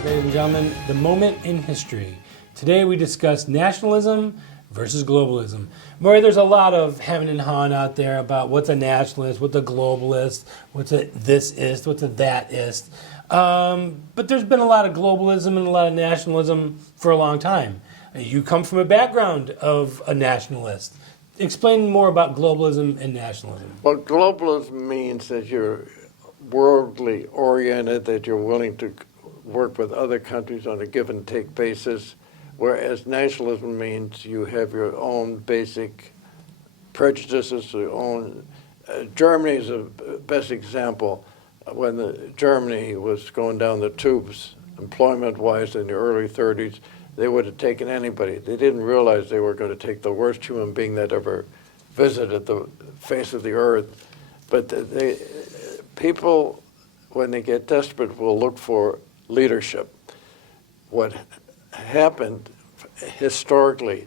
back, ladies and gentlemen. The Moment in History. Today we discuss nationalism versus globalism. Murray, there's a lot of hemming and hawing out there about what's a nationalist, what's a globalist, what's a this-ist, what's a that-ist. But there's been a lot of globalism and a lot of nationalism for a long time. You come from a background of a nationalist. Explain more about globalism and nationalism. Well, globalism means that you're worldly oriented, that you're willing to work with other countries on a give and take basis, whereas nationalism means you have your own basic prejudices, your own. Germany is a best example. When Germany was going down the tubes, employment-wise in the early 30s, they would have taken anybody. They didn't realize they were going to take the worst human being that ever visited the face of the earth. But people, when they get desperate, will look for leadership. What happened historically,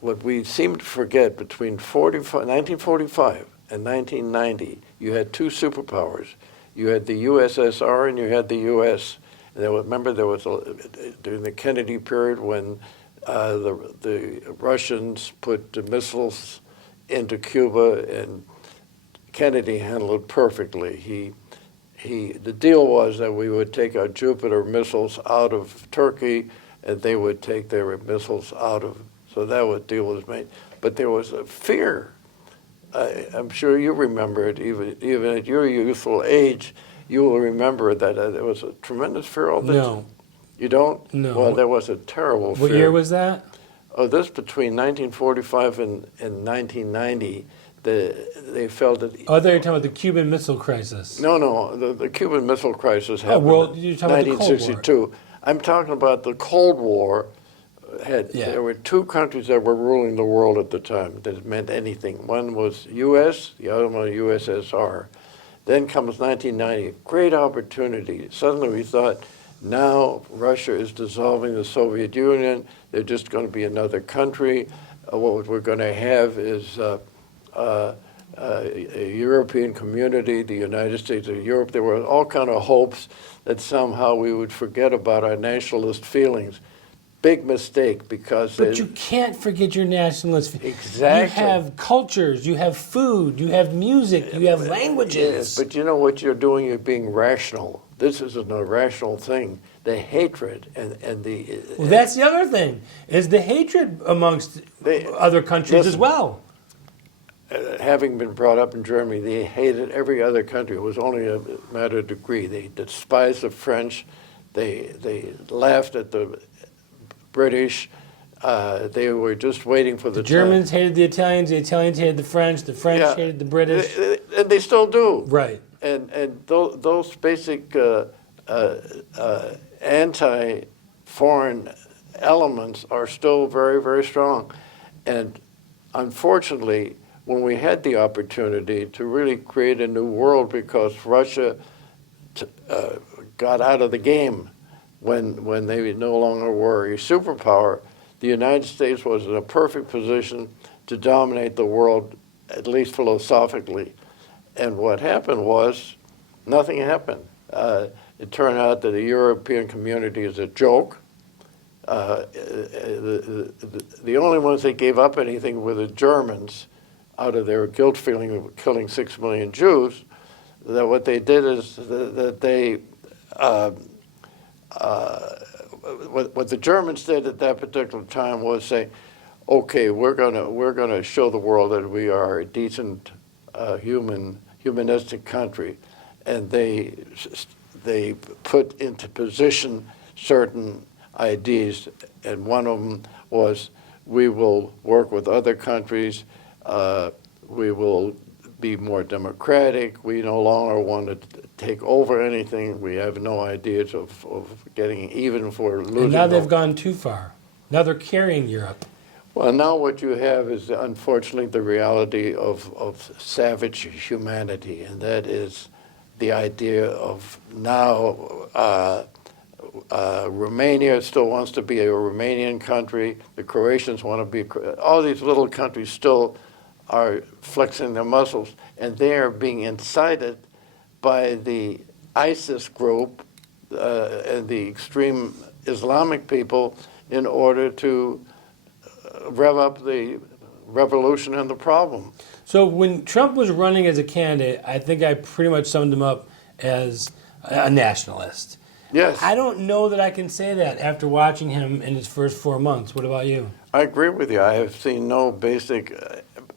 what we seem to forget, between 1945 and 1990, you had two superpowers. You had the USSR and you had the US. And remember, there was during the Kennedy period when the Russians put the missiles into Cuba, and Kennedy handled it perfectly. The deal was that we would take our Jupiter missiles out of Turkey, and they would take their missiles out of. So that deal was made. But there was a fear. I'm sure you remember it, even at your youthful age. You will remember that there was a tremendous fear all the time. No. You don't? No. Well, there was a terrible fear. What year was that? Oh, this between 1945 and 1990. They felt that. Oh, I thought you were talking about the Cuban Missile Crisis. No, the Cuban Missile Crisis happened you're in talking about the Cold 1962. War. I'm talking about the Cold War. There were two countries that were ruling the world at the time that meant anything. One was U.S., the other one was USSR. Then comes 1990, great opportunity. Suddenly we thought, now Russia is dissolving the Soviet Union. They're just going to be another country. What we're going to have is a European community, the United States of Europe. There were all kind of hopes that somehow we would forget about our nationalist feelings. Big mistake, because... But you can't forget your nationalist. Exactly. You have cultures, you have food, you have music, you have languages. Yes, but you know what you're doing? You're being rational. This is an irrational thing. The hatred and the... Well, that's the other thing, is the hatred amongst other countries as well. Having been brought up in Germany, they hated every other country. It was only a matter of degree. They despised the French. They laughed at the British. They were just waiting for the Germans hated the Italians hated the French hated the British. And they still do. Right. And those basic anti-foreign elements are still very, very strong. And unfortunately, when we had the opportunity to really create a new world, because Russia got out of the game when they no longer were a superpower, the United States was in a perfect position to dominate the world, at least philosophically. And what happened was, nothing happened. It turned out that the European community is a joke. The only ones that gave up anything were the Germans, out of their guilt feeling of killing 6 million Jews. That what they did is that they what the Germans did at that particular time was say, okay, we're gonna show the world that we are a decent, humanistic country, and they put into position certain ideas, and one of them was, we will work with other countries, we will be more democratic, we no longer want to take over anything, we have no ideas of getting even for losing. And now they've gone too far. Now they're carrying Europe. Well, now what you have is, unfortunately, the reality of savage humanity, and that is the idea of now Romania still wants to be a Romanian country, the Croatians want to be, all these little countries still are flexing their muscles, and they are being incited by the ISIS group and the extreme Islamic people in order to rev up the revolution and the problem. So when Trump was running as a candidate, I think I pretty much summed him up as a nationalist. Yes. I don't know that I can say that after watching him in his first 4 months. What about you? I agree with you. I have seen no basic,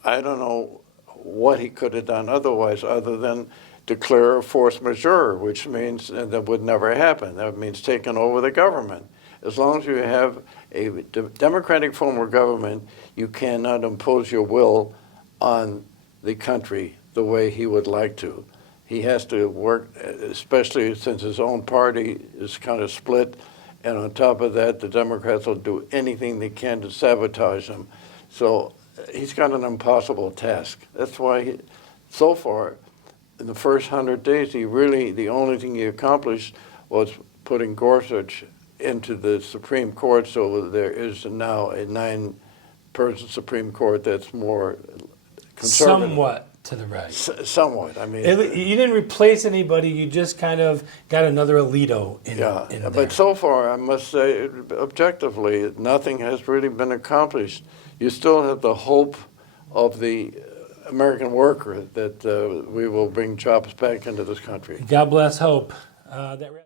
I don't know what he could have done otherwise other than declare a force majeure, which means that would never happen. That means taking over the government. As long as you have a democratic form of government, you cannot impose your will on the country the way he would like to. He has to work, especially since his own party is kind of split, and on top of that, the Democrats will do anything they can to sabotage him. So he's got an impossible task. That's why, so far, in the first 100 days, the only thing he accomplished was putting Gorsuch into the Supreme Court, so there is now a 9-person Supreme Court that's more conservative. Somewhat to the right. Somewhat. I mean, You didn't replace anybody. You just kind of got another Alito in there. But so far, I must say, objectively, nothing has really been accomplished. You still have the hope of the American worker that we will bring jobs back into this country. God bless hope.